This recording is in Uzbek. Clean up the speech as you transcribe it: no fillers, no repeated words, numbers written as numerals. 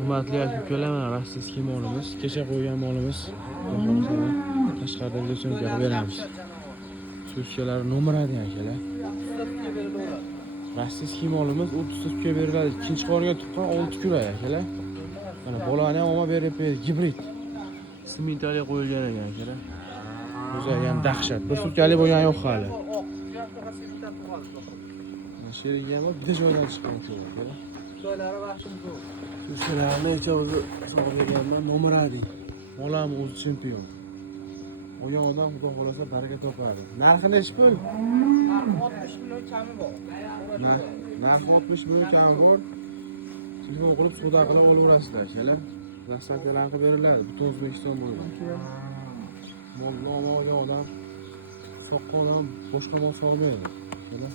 Hurmatli aka-ukalar, mana rossiyskiy molimiz, kecha qo'ygan molimiz. Tashqarida videosini berib beramiz. Sutkalar nomeradi akalar. Rossiyskiy molimiz 30 sutka beriladi. Ikkinchi qorga tuqqan 6 kilo akalar. Mana bolani ham olma berib gibrid. Simentali qo'yilgan ekan akalar. O'zi ham dahshat. Bir sutkali bo'lgan yo'q hali. Sherigi ham bitta joydan chiqqan akalar. Shularni o'zi sog'laganman, nomeradi. Bolam o'zi chempion. Olgan odam xudo xolasa baraka topadi. Narxi nechi pul? 60 million kami bor. Narxi 60 million kami bor. Telefon qilib savdo qilib olaverasizlar akalar. Zastavkalar qilib beriladi. Butun O'zbekiston bo'ylab. Mol olgan odam soqqon odam boshqa mol solmaydi. Akalar.